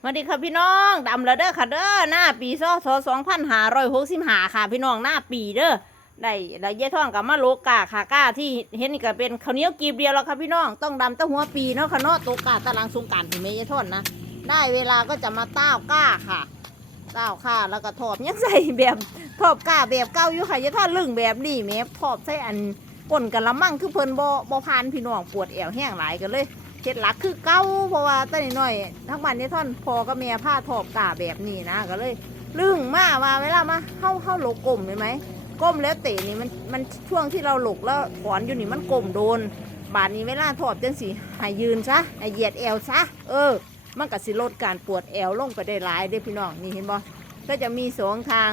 สวัสดีค่ะพี่น้องดำแล้วเด้อค่ะเด้อหน้าปีซอสสองพันหาร้อยหกสิบหาค่ะ พี่น้องหน้าปีเด้อได้ได้เย่ท่องกับมะโลกาค่ะก้าที่เห็นนี่ก็เป็นข้าวเหนียวกีบเดียวแล้วค่ะพี่น้องต้องดำตั้งหัวปีเนาะค่ะเนาะตัวกาตารางสงการถึงเมยท่อนนะได้เวลาก็จะมาต้าวก้าค่ะต้าวค่ะแล้วก็ทอบยังใส่แบบทอบก้าแบบเก้าอยู่ค่ะเย่ท่อนลึงแบบนี้แม่ทอบใส่อันก้นกันละมั่งคือเพิ่นบ่บ่พานพี่น้องปวดแอวแห้งหลายกันเลย เคล็ดลักคือเก้าเพราะว่าตอนน้อยทั้งบ้านนี้ท่อนพอกับแม่ผ้าทอบกาแบบนี้นะก็เลยลึงมาว่าเวลามาเข้าเข้าหลกกลมเห็นไหมก้มแล้วเตะนี่มันมันช่วงที่เราหลกแล้วถอนอยู่นี่มันกลมโดน บาดนี้เวลาถอดจังสีห้ยืนซะให้เหยียดแอวซะเออ มันก็สิลดการปวดแอวลงไปได้หลายเด้พี่น้องนี่เห็นบ่ก็จะมีสองทาง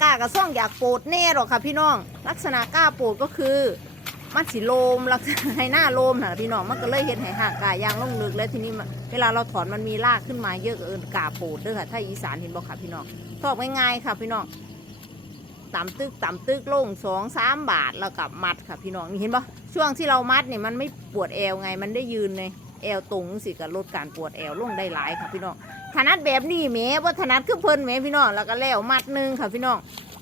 กล้ากระซ่องอยากโปวดแน่หรอกค่ะพี่น้อง ลักษณะกล้าโปวดก็คือ มันสิโลมลักให้หน้าโลมนะพี่น้องมันก็เลยเห็นให้ห่างกายยางลงลึกแล้วทีนี้เวลาเราถอนมันมีรากขึ้นมาเยอะเกินกาโปดเด้วยค่ะถ้าอีสานเห็นบอกค่ะพี่น้องตอบง่ายๆค่ะพี่น้องต่ำตึกต่ำตึกลงสองสามบาทแล้วกับมัดค่ะพี่น้องนี่เห็นปะช่วงที่เรามัดเนี่ยมันไม่ปวดแอวไง มันได้ยืนเลยแอวตรงสิก็ลดการปวดแอวลงได้หลายค่ะพี่น้องถนัดแบบนี้แหมว่าถนัดคือเพิ่นแหมพี่น้องแล้วก็แล้วมัดหนึงค่ะพี่น้อง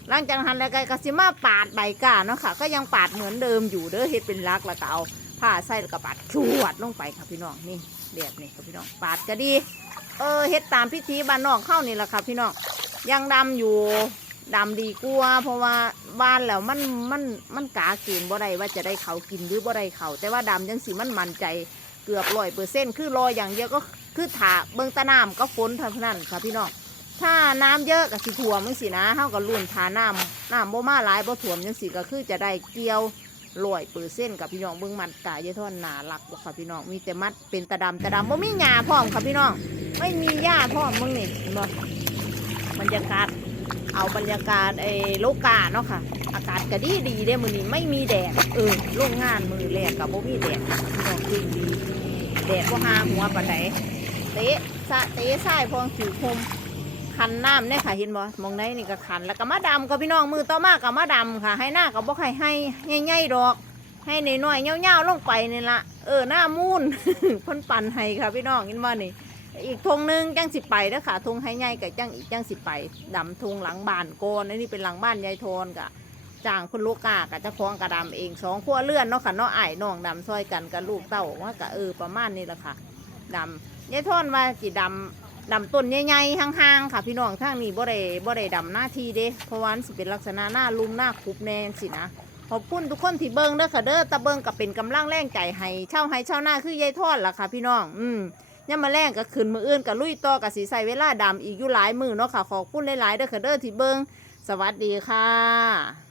หลังจากนั้นแล้วก็กสิมาปาดใบก้าเนาะค่ะ ก็ยังปาดเหมือนเดิมอยู่เด้อเฮ็ดเป็นลักแล้วก็เอาผ้าใส่แล้วก็ปาดชวดลงไปค่ะพี่น้องนี่แบบนี้ค่ะพี่น้องปาดก็ดี เออเฮ็ดตามพิธีบ้านนอกเข้านี่แหละค่ะพี่น้องยังดำอยู่ดำดีกว่าเพราะว่าบ้านแล้วมันมันมันกาเกณฑ์บ่ได้ว่าจะได้เขากินหรือบ่ได้เขาแต่ว่าดำจังสิมันมั่นใจเกือบร้อยเปอร์เซ็นต์คือรออย่างเดียวก็คือถาเบิ่งตะน้ำก็ฝนเท่านั้นค่ะพี่น้อง ถ้าน้ำเยอะกับสิถ่วมจังสินะเฮากับลุ่นทาน้ำน้ำบ่มาหลายบ่ถ่วมจังสิก็คือจะได้เกี่ยวลอยเปอร์เซ็นกับพี่น้องเบิ่งมัดกายยายท่อนหนาหลักบ่ค่ะพี่น้องมีแต่มัดเป็นตะดำตะดำบ่มีหญ้าพร้อมค่ะพี่น้องไม่มีหญ้าพร้อมมึงนี่เห็นบ่บรรยากาศเอาบรรยากาศไอ้โลกาเนาะค่ะ อากาศก็ดีดีเด้มื้อนี้ไม่มีแดดเออโรงงานมือแรกกับบ่มีแดดพี่น้องคือดีแดดบ่หาหัวปานใดเตะสะเตะซ้ายพองถือคม คันน้ำเนี่ยค่ะเห็นบ่มองในนี่ก็คันแล้วก็มาดำก็พี่น้องมือต่อมาก็มาดำค่ะ ให้หน้าก็บ่ให้ให้ใหญ่ๆดอก ให้น้อยๆเงาๆลงไปนี่ละเออหน้ามูนพ่นปั่นให้ค่ะพี่น้องเห็นบ่นี่อีกธงหนึงจังสิไปเด้อค่ะธงให้ใหญ่กับจังอีกจังสิไปดำธงหลังบ้านโกนอันนี้เป็นหลังบ้านยายโทนกะจ้างคุณลูกกากับเจ้าของกระดำเองสองขั้วเลื่อนเนาะค่ะเนาะไอ้น้องดำซอยกันกับลูกเต้าว่ากะเออประมาณนี้แหละค่ะดำยายโทนว่าสิดำ ดำต้นใหญ่ๆห่างๆค่ะพี่น้องทางนี้บ่ได้บ่ได้ดำหน้าทีเด้เพราะว่ามันสิเป็นลักษณะหน้าลุมหน้าคุบแน่จังสินะขอบคุณทุกคนที่เบิ่งเด้อค่ะเด้อตะเบิ่งก็เป็นกำลังแรงใจให้เช่าให้เช่าหน้าคือยายทอดล่ะค่ะ พี่น้อง อืมยามมาแรงก็ขึ้นมืออื่นก็ลุยต่อก็สิใส่เวลาดำอีกอยู่หลายมือเนาะค่ะขอบคุณหลายๆเด้อค่ะเด้อที่เบิ่งสวัสดีค่ะ